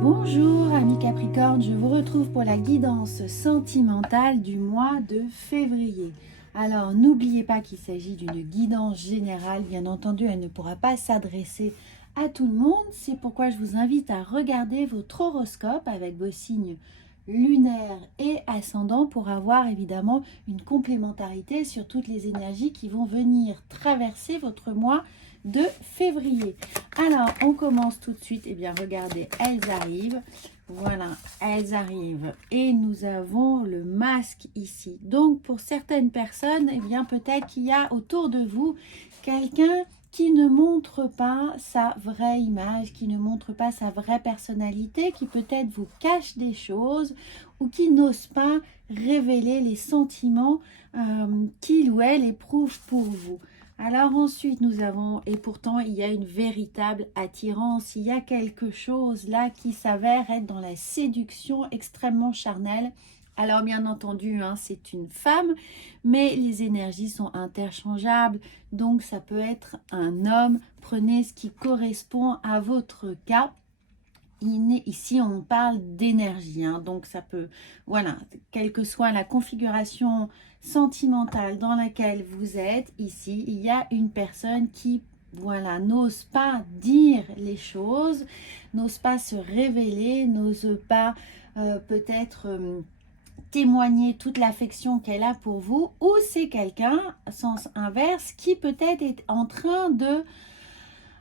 Bonjour amis Capricorne, je vous retrouve pour la guidance sentimentale du mois de février. Alors n'oubliez pas qu'il s'agit d'une guidance générale, bien entendu elle ne pourra pas s'adresser à tout le monde. C'est pourquoi je vous invite à regarder votre horoscope avec vos signes lunaires et ascendants pour avoir évidemment une complémentarité sur toutes les énergies qui vont venir traverser votre mois de février. Alors, on commence tout de suite. Eh bien, regardez, elles arrivent. Voilà, elles arrivent. Et nous avons le masque ici. Donc, pour certaines personnes, eh bien, peut-être qu'il y a autour de vous quelqu'un qui ne montre pas sa vraie image, qui ne montre pas sa vraie personnalité, qui peut-être vous cache des choses ou qui n'ose pas révéler les sentiments qu'il ou elle éprouve pour vous. Alors ensuite nous avons, et pourtant il y a une véritable attirance, il y a quelque chose là qui s'avère être dans la séduction extrêmement charnelle. Alors bien entendu, hein, c'est une femme, mais les énergies sont interchangeables, donc ça peut être un homme. Prenez ce qui correspond à votre cas. Ici, on parle d'énergie, hein, donc ça peut, voilà, quelle que soit la configuration sentimentale dans laquelle vous êtes, ici, il y a une personne qui, voilà, n'ose pas dire les choses, n'ose pas se révéler, n'ose pas peut-être témoigner toute l'affection qu'elle a pour vous, ou c'est quelqu'un, sens inverse, qui peut-être est en train de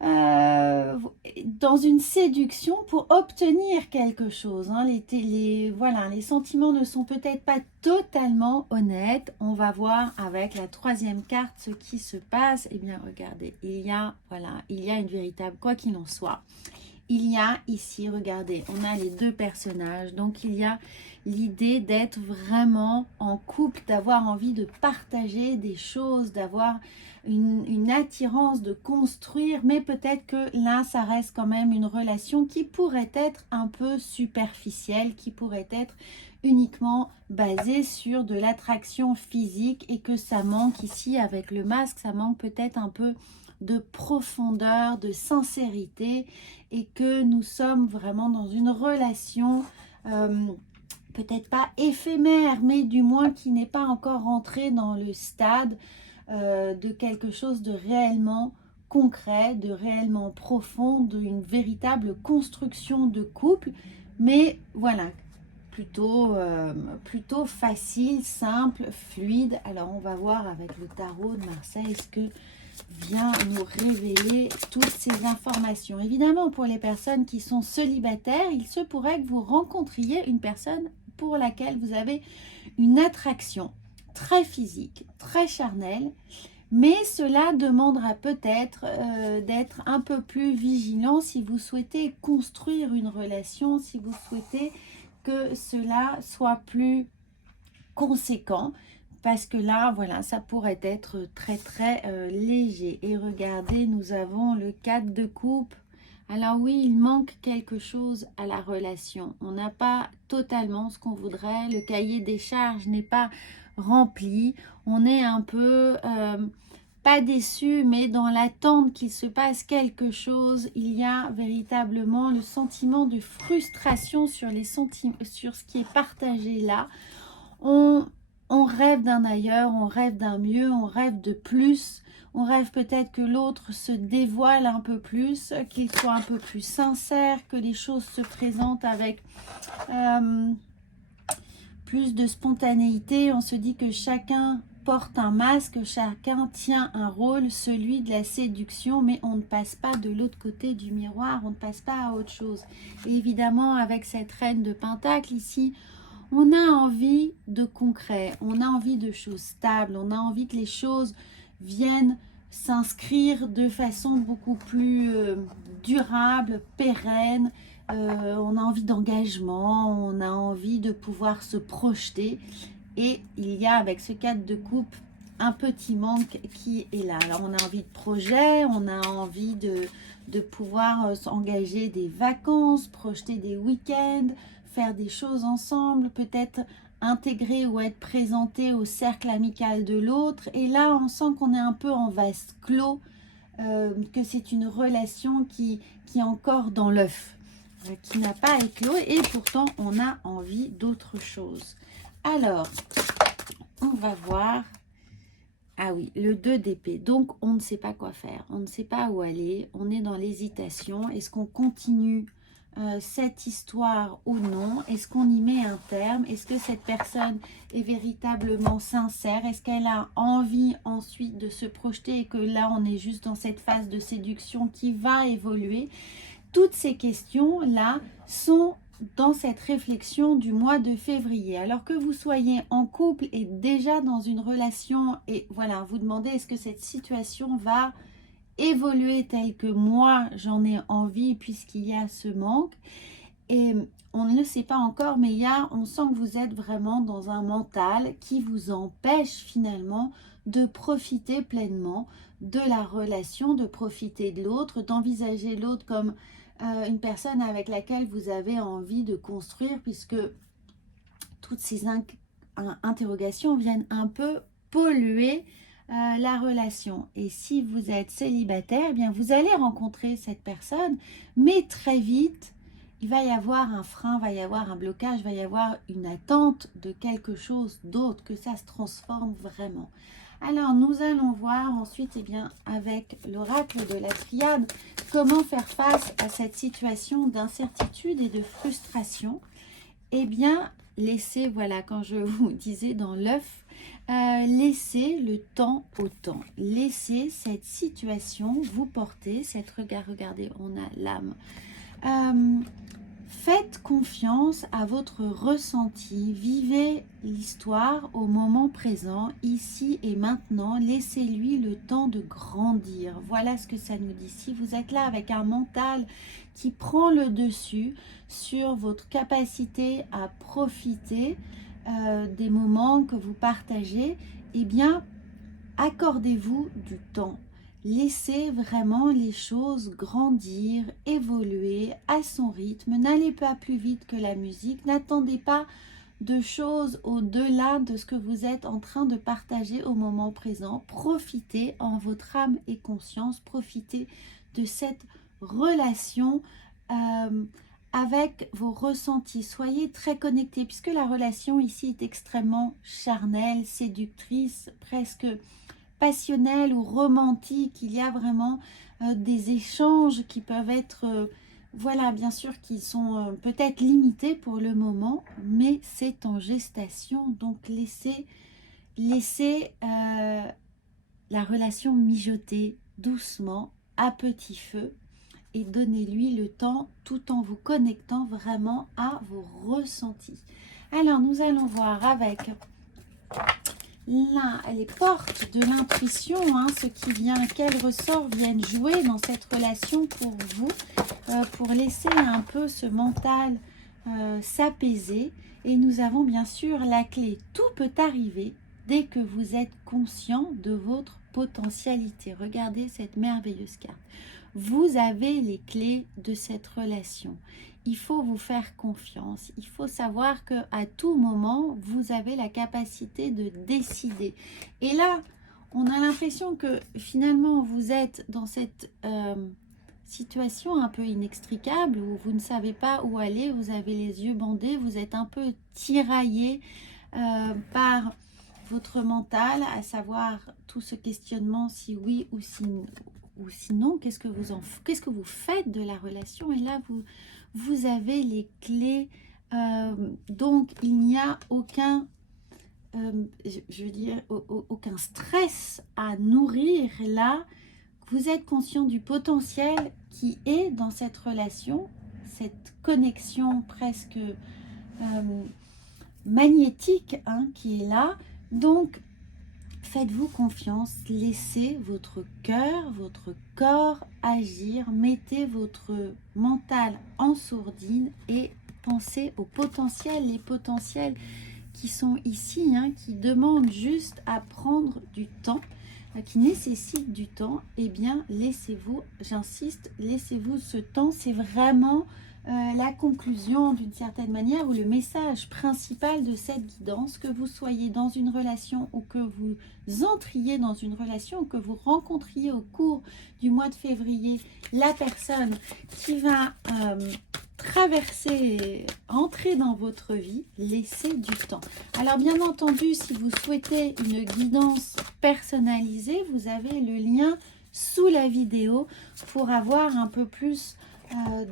dans une séduction pour obtenir quelque chose. Hein. Voilà, les sentiments ne sont peut-être pas totalement honnêtes. On va voir avec la troisième carte ce qui se passe. Eh bien, regardez, il y a une véritable, quoi qu'il en soit. Il y a ici, regardez, on a les deux personnages. Donc, il y a l'idée d'être vraiment en couple, d'avoir envie de partager des choses, d'avoir une attirance, de construire. Mais peut-être que là, ça reste quand même une relation qui pourrait être un peu superficielle, qui pourrait être uniquement basée sur de l'attraction physique et que ça manque ici avec le masque, ça manque peut-être un peu de profondeur, de sincérité et que nous sommes vraiment dans une relation peut-être pas éphémère, mais du moins qui n'est pas encore rentrée dans le stade de quelque chose de réellement concret, de réellement profond, d'une véritable construction de couple. Mais voilà, plutôt facile, simple, fluide. Alors on va voir avec le tarot de Marseille ce que vient nous révéler toutes ces informations. Évidemment, pour les personnes qui sont célibataires, il se pourrait que vous rencontriez une personne pour laquelle vous avez une attraction très physique, très charnelle, mais cela demandera peut-être d'être un peu plus vigilant si vous souhaitez construire une relation, si vous souhaitez que cela soit plus conséquent. Parce que là, voilà, ça pourrait être très léger. Et regardez, nous avons le 4 de coupe. Alors oui, il manque quelque chose à la relation. On n'a pas totalement ce qu'on voudrait. Le cahier des charges n'est pas rempli. On est un peu, pas déçu, mais dans l'attente qu'il se passe quelque chose. Il y a véritablement le sentiment de frustration sur ce qui est partagé là. On rêve d'un ailleurs, on rêve d'un mieux, on rêve de plus, on rêve peut-être que l'autre se dévoile un peu plus, qu'il soit un peu plus sincère, que les choses se présentent avec plus de spontanéité. On se dit que chacun porte un masque, chacun tient un rôle, celui de la séduction, mais on ne passe pas de l'autre côté du miroir, on ne passe pas à autre chose. Et évidemment, avec cette reine de Pentacle ici, on a envie de concret, on a envie de choses stables, on a envie que les choses viennent s'inscrire de façon beaucoup plus durable, pérenne. On a envie d'engagement, on a envie de pouvoir se projeter. Et il y a avec ce 4 de coupe un petit manque qui est là. Alors on a envie de projet, on a envie de pouvoir s'engager des vacances, projeter des week-ends, faire des choses ensemble, peut-être intégrer ou être présenté au cercle amical de l'autre. Et là, on sent qu'on est un peu en vase clos, que c'est une relation qui est encore dans l'œuf. qui n'a pas éclos et pourtant on a envie d'autre chose. Alors, on va voir. Ah oui, le 2 d'épée. Donc, on ne sait pas quoi faire. On ne sait pas où aller. On est dans l'hésitation. Est-ce qu'on continue cette histoire ou non? Est-ce qu'on y met un terme? Est-ce que cette personne est véritablement sincère? Est-ce qu'elle a envie ensuite de se projeter et que là, on est juste dans cette phase de séduction qui va évoluer? Toutes ces questions-là sont dans cette réflexion du mois de février. Alors que vous soyez en couple et déjà dans une relation et voilà, vous demandez est-ce que cette situation va évoluer telle que moi j'en ai envie puisqu'il y a ce manque. Et on ne le sait pas encore, mais on sent que vous êtes vraiment dans un mental qui vous empêche finalement de profiter pleinement de la relation, de profiter de l'autre, d'envisager l'autre comme une personne avec laquelle vous avez envie de construire, puisque toutes ces interrogations viennent un peu polluer la relation. Et si vous êtes célibataire, eh bien vous allez rencontrer cette personne, mais très vite, il va y avoir un frein, va y avoir un blocage, va y avoir une attente de quelque chose d'autre, que ça se transforme vraiment. Alors, nous allons voir ensuite, eh bien, avec l'oracle de la triade, comment faire face à cette situation d'incertitude et de frustration. Eh bien, laissez, voilà, quand je vous disais dans l'œuf, laissez le temps au temps. Laissez cette situation vous porter, regardez, on a l'âme. Faites confiance à votre ressenti, vivez l'histoire au moment présent, ici et maintenant, laissez-lui le temps de grandir. Voilà ce que ça nous dit. Si vous êtes là avec un mental qui prend le dessus sur votre capacité à profiter des moments que vous partagez, eh bien, accordez-vous du temps. Laissez vraiment les choses grandir, évoluer à son rythme. N'allez pas plus vite que la musique. N'attendez pas de choses au-delà de ce que vous êtes en train de partager au moment présent. Profitez en votre âme et conscience. Profitez de cette relation avec vos ressentis. Soyez très connectés puisque la relation ici est extrêmement charnelle, séductrice, presque passionnel ou romantique. Il y a vraiment des échanges qui peuvent être, voilà, bien sûr, qui sont peut-être limités pour le moment, mais c'est en gestation. Donc, laissez la relation mijoter doucement, à petit feu, et donnez-lui le temps tout en vous connectant vraiment à vos ressentis. Alors, nous allons voir avec là, les portes de l'intuition, ce qui vient, quels ressorts viennent jouer dans cette relation pour vous, pour laisser un peu ce mental s'apaiser. Et nous avons bien sûr la clé. Tout peut arriver dès que vous êtes conscient de votre potentialité. Regardez cette merveilleuse carte. Vous avez les clés de cette relation. Il faut vous faire confiance. Il faut savoir qu'à tout moment, vous avez la capacité de décider. Et là, on a l'impression que finalement, vous êtes dans cette situation un peu inextricable où vous ne savez pas où aller, vous avez les yeux bandés, vous êtes un peu tiraillé par votre mental, à savoir tout ce questionnement, si oui ou sinon, qu'est-ce que vous faites de la relation. Et là, vous avez les clés, donc il n'y a aucun, je veux dire, aucun stress à nourrir. Là, vous êtes conscient du potentiel qui est dans cette relation, cette connexion presque magnétique qui est là. Donc, faites-vous confiance, laissez votre cœur, votre corps agir, mettez votre mental en sourdine et pensez aux potentiels, les potentiels qui sont ici, qui demandent juste à prendre du temps, qui nécessitent du temps. Eh bien, laissez-vous, j'insiste, laissez-vous ce temps. C'est vraiment la conclusion d'une certaine manière ou le message principal de cette guidance, que vous soyez dans une relation ou que vous entriez dans une relation ou que vous rencontriez au cours du mois de février la personne qui va traverser, entrer dans votre vie, laissez du temps. Alors bien entendu, si vous souhaitez une guidance personnalisée, vous avez le lien sous la vidéo pour avoir un peu plus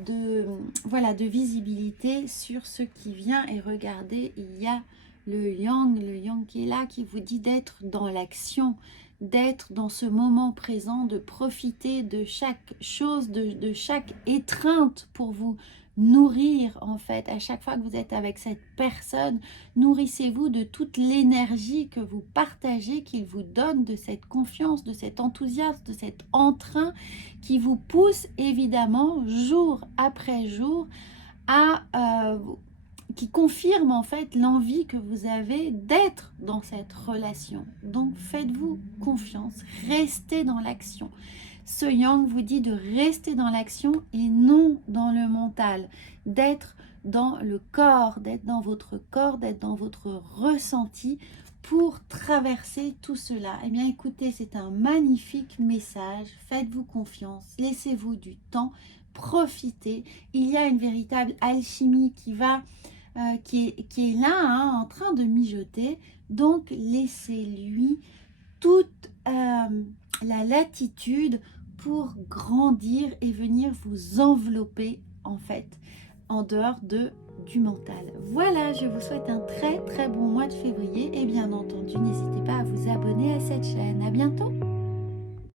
de visibilité sur ce qui vient. Et regardez, il y a le yang qui est là, qui vous dit d'être dans l'action, d'être dans ce moment présent, de profiter de chaque chose, de chaque étreinte pour vous nourrir en fait. À chaque fois que vous êtes avec cette personne, nourrissez-vous de toute l'énergie que vous partagez, qu'il vous donne, de cette confiance, de cet enthousiasme, de cet entrain qui vous pousse évidemment jour après jour à qui confirme en fait l'envie que vous avez d'être dans cette relation. Donc faites-vous confiance, restez dans l'action. Ce yang vous dit de rester dans l'action et non dans le mental, d'être dans le corps, d'être dans votre corps, d'être dans votre ressenti pour traverser tout cela. Eh bien écoutez, c'est un magnifique message, faites-vous confiance, laissez-vous du temps, profitez. Il y a une véritable alchimie qui est là, hein, en train de mijoter, donc laissez-lui toute la latitude pour grandir et venir vous envelopper en fait en dehors du mental. Voilà, je vous souhaite un très très bon mois de février et bien entendu n'hésitez pas à vous abonner à cette chaîne. À bientôt.